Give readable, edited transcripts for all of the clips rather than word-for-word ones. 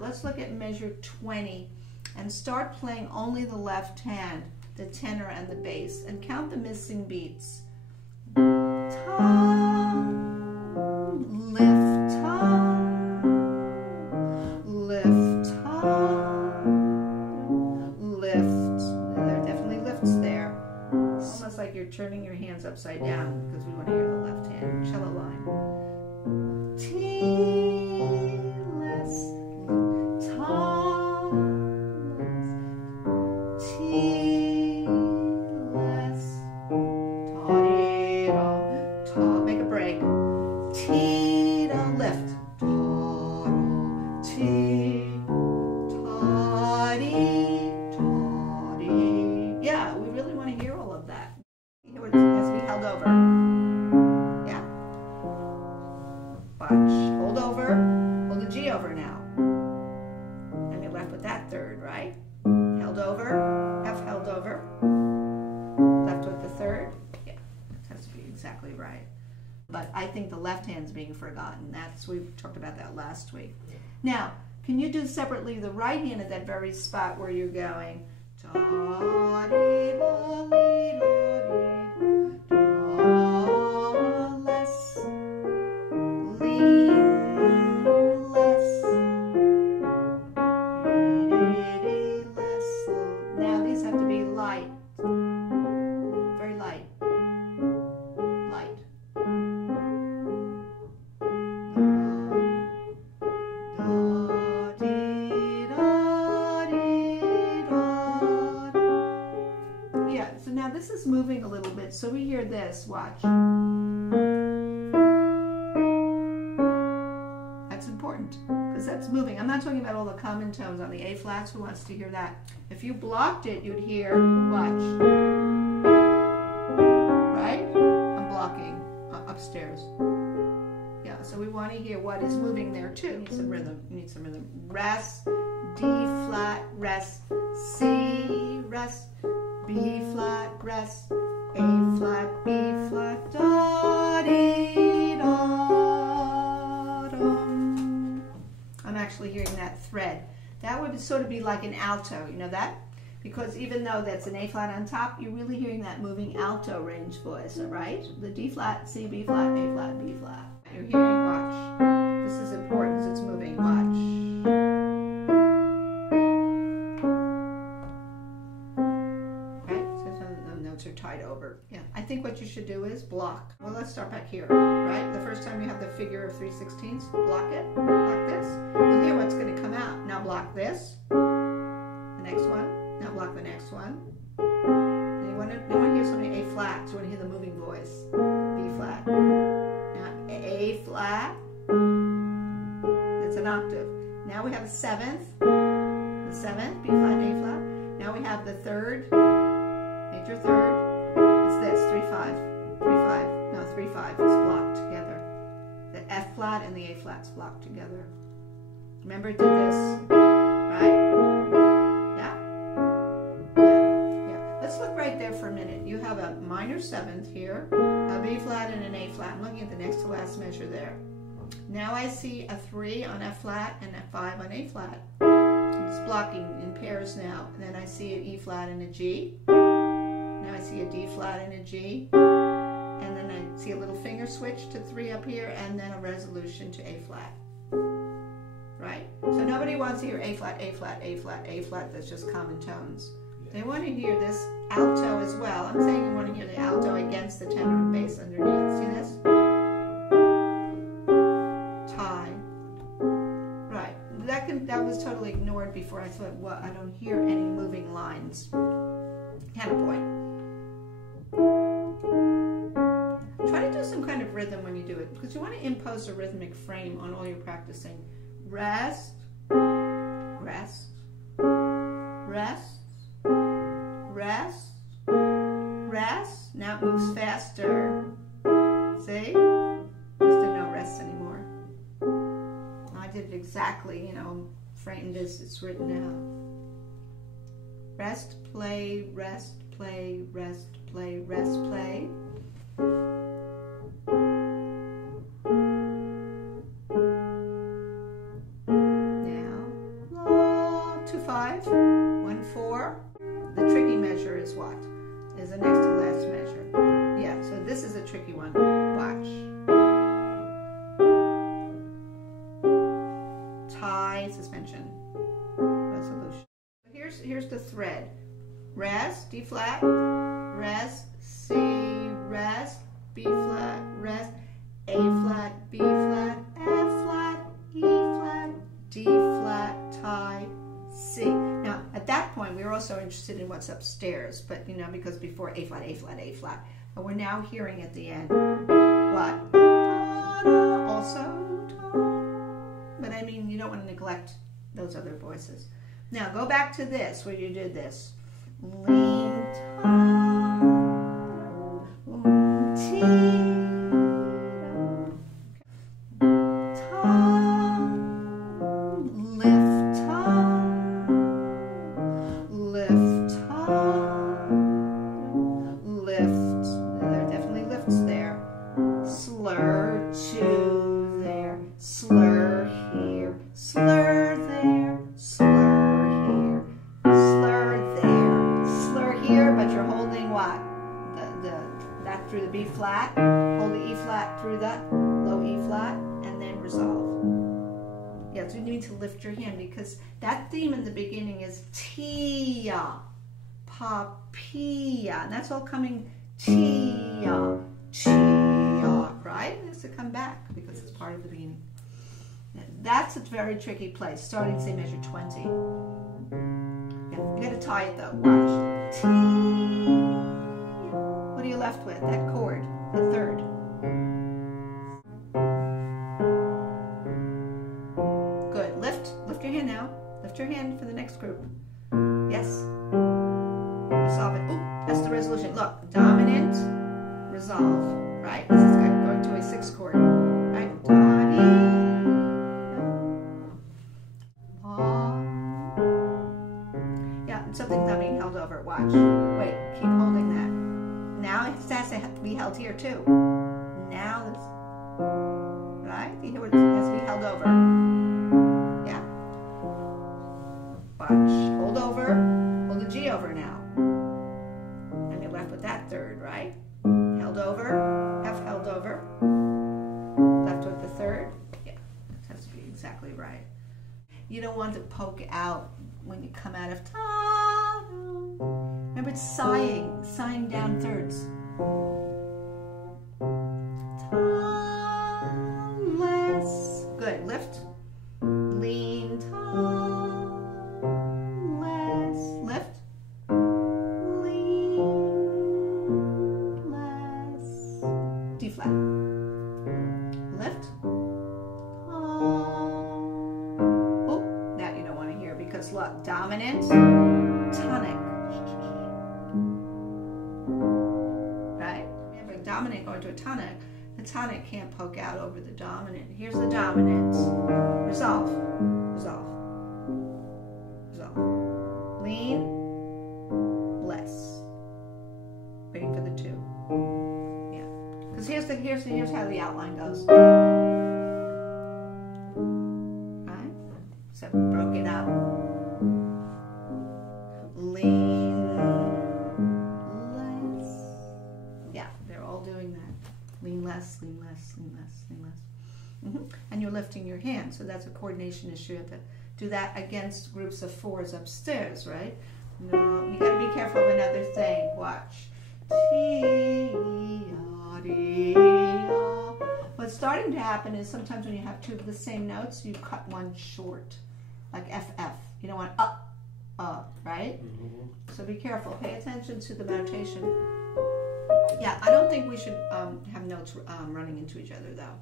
let's look at measure 20 and start playing only the left hand, the tenor and the bass, and count the missing beats. Tom, lift, tom, lift, tom, lift. There are definitely lifts there. Almost like you're turning your hands upside down because we want to hear the left hand. Cello line. T, less, tom, less, T, less, ta, dee, da, ta, make a break. T, da, lift, ta, da, T, ta, dee, ta, dee. Yeah, we really want to hear all of that. It has to be held over. Yeah. Watch. Hold over. Hold the G over now. And you're left with that third, right? Held over. F held over. Left with the third. Yeah. It has to be exactly right. But I think the left hand's being forgotten. We've talked about that last week. Now, can you do separately the right hand at that very spot where you're going? Ta, dee, da, dee, da, dee, da, less, lean, less, dee, dee, less. Now these have to be light, very light, light. Now this is moving a little bit, so we hear this, watch. That's important, because that's moving. I'm not talking about all the common tones on the A flats, who wants to hear that? If you blocked it, you'd hear, watch. Right? I'm blocking upstairs. Yeah, so we want to hear what is moving there too. You need some rhythm, you need some rhythm. Rest, D flat, rest, C, rest, B flat, rest, A flat, B flat, da, dee, da, dum. I'm actually hearing that thread. That would sort of be like an alto, you know that? Because even though that's an A flat on top, you're really hearing that moving alto range voice, right? The D flat, C, B flat, A flat, B flat. You're hearing, watch. This is important because it's moving, watch. Are tied over. Yeah, I think what you should do is block. Well, let's start back here, right? The first time you have the figure of 3/16, block it, block this. You'll hear what's going to come out. Now block this, the next one. Now block the next one. And you want to hear something A flat, so you want to hear the moving voice. B flat. Now A flat. That's an octave. Now we have a seventh. The seventh, B flat, A flat. Now we have the third. Major third, it's this, 3/5, 3/5, no 3/5 is blocked together. The F flat and the A flat's blocked together. Remember it did this, right? Yeah? Yeah. Let's look right there for a minute. You have a minor seventh here, a B flat and an A flat. I'm looking at the next to last measure there. Now I see a 3 on F flat and a 5 on A flat. It's blocking in pairs now. And then I see an E flat and a G. Now I see a D flat and a G, and then I see a little finger switch to 3 up here, and then a resolution to A flat. Right? So nobody wants to hear A flat, A flat, A flat, A flat. That's just common tones. They want to hear this alto as well. I'm saying you want to hear the alto against the tenor and bass underneath. See this? Tie. Right. That was totally ignored before. I thought, well, I don't hear any moving lines. Counterpoint. Try to do some kind of rhythm when you do it, because you want to impose a rhythmic frame on all your practicing. Rest, rest, rest, rest, rest. Now it moves faster. See? Just no rest anymore. I did it exactly, you know, framed as it's written out. Rest, play, rest, play, rest, play, rest, play. Now, 2, 5, 1, 4. The tricky measure is what? Is the next to last measure. Yeah, so this is a tricky one. Watch. Tie, suspension, resolution. Here's the thread. Res, D flat, res, C, res, B flat, res, A flat, B flat, F flat, E flat, D flat, tie, C. Now, at that point, we were also interested in what's upstairs, but you know, because before A flat, A flat, A flat. But we're now hearing at the end what? Also, but I mean, you don't want to neglect those other voices. Now, go back to this, where you did this. Lean, through the B flat, hold the E flat through the low E flat, and then resolve. Yeah, so you need to lift your hand because that theme in the beginning is tia, papia, and that's all coming tia, tia, right? It has to come back because it's part of the beginning. That's a very tricky place, starting say measure 20. Yeah, you gotta tie it though, watch. Tia. What are you left with? That chord, the third. Good. Lift your hand now. Lift your hand for the next group. Yes. Resolve it. Ooh, that's the resolution. Look, dominant, resolve. Right? This is going to a 6 chord. Right? Yeah, and something's not being held over. Watch. Wait, keep holding that. Now it has to be held here too. Now this, right? You hear what it has to be held over. Yeah. Watch. Hold over. Hold the G over now. And you're left with that third, right? Held over. F held over. Left with the third. Yeah. It has to be exactly right. You don't want to poke out when you come out of ta. Remember, it's sighing down thirds. Less. Good. Lift. Lean. Less. Lift. Lean. Less. D flat. Lift. Oh, that you don't want to hear because look, dominant, tonic. Dominant going to a tonic, the tonic can't poke out over the dominant. Here's the dominant. Resolve. Resolve. Resolve. Lean. Less. Waiting for the 2. Yeah. Because here's how the outline goes. Right? So broken up. Lean. Lean less, lean less, lean less, lean less. And you're lifting your hand, so that's a coordination issue. You have to do that against groups of 4s upstairs, right? No, you got to be careful of another thing. Watch. What's starting to happen is sometimes when you have 2 of the same notes, you cut one short, like FF. You don't want right? So be careful. Pay attention to the notation. Yeah, I don't think we should have notes running into each other, though.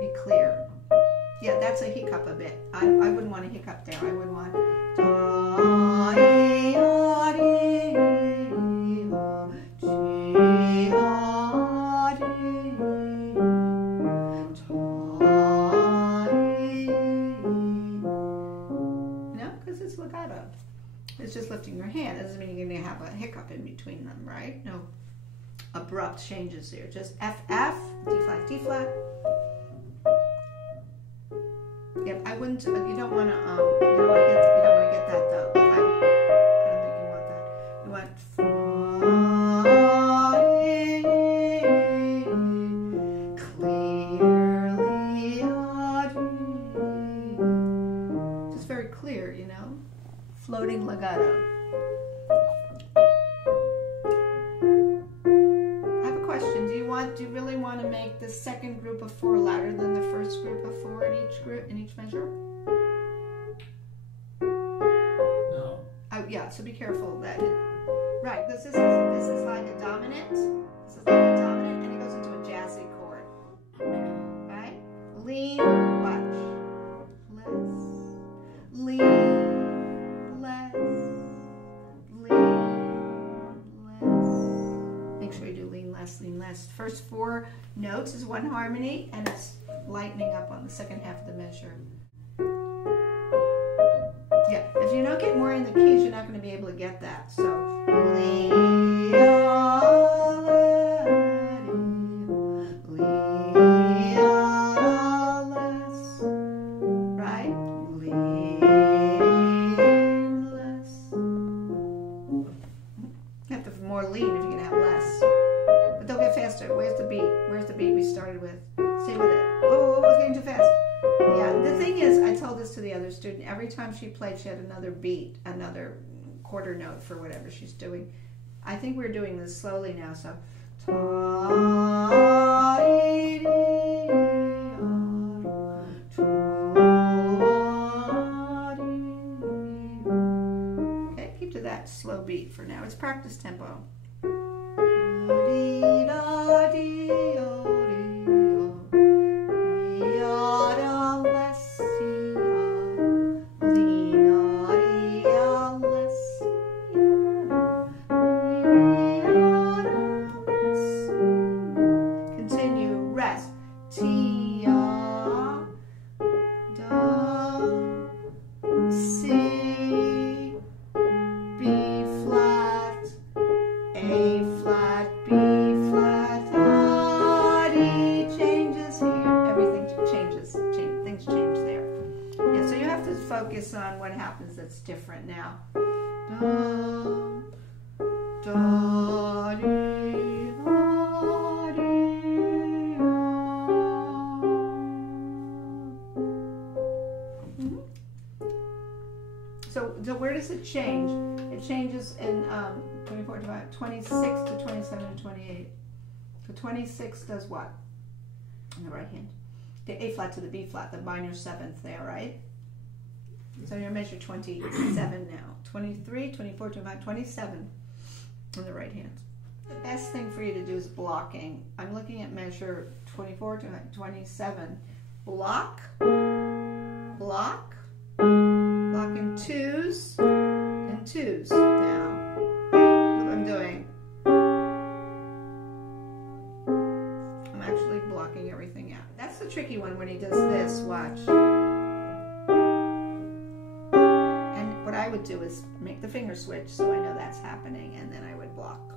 Be clear. Yeah, that's a hiccup a bit. I wouldn't want a hiccup there. I would want... because it's legato. It's just lifting your hand. That doesn't mean you're going to have a hiccup in between them, right? No abrupt changes there. Just F, F, D flat, D flat. Yep, I wouldn't, you don't want to get clear, you know? Floating legato. I have a question. Do you really want to make the second group of 4 louder than the first group of 4 in each measure? No. Oh yeah, so be careful that right, because this is like a dominant. This is like a dominant, and it goes into a jazzy chord. Right? Lean, watch. Less. Lean, less. Lean, less. Make sure you do lean less, lean less. First 4 notes is one harmony, and it's lightening up on the second half of the measure. Yeah, if you don't get more in the keys, you're not going to be able to get that. So, right? You have to have more lean if you're going to have less. But they'll get faster. Where's the beat? Where's the beat we started with? Stay with it. Oh, it was getting too fast. Yeah, the thing is, I told this to the other student, every time she played, she had another beat, another quarter note for whatever she's doing. I think we're doing this slowly now, so. Okay, keep to that slow beat for now. It's practice tempo. Focus on what happens that's different now. So where does it change? It changes in 24, 26 to 27 and 28. So 26 does what? On the right hand. The A flat to the B flat, the minor 7th there, right? So you're measure 27 now. 23, 24, 25, 27 on the right hand. The best thing for you to do is blocking. I'm looking at measure 24 to 27. Block, block, block in 2s and 2s now. Look what I'm doing. I'm actually blocking everything out. That's the tricky one when he does this, watch. What I would do is make the finger switch so I know that's happening, and then I would block.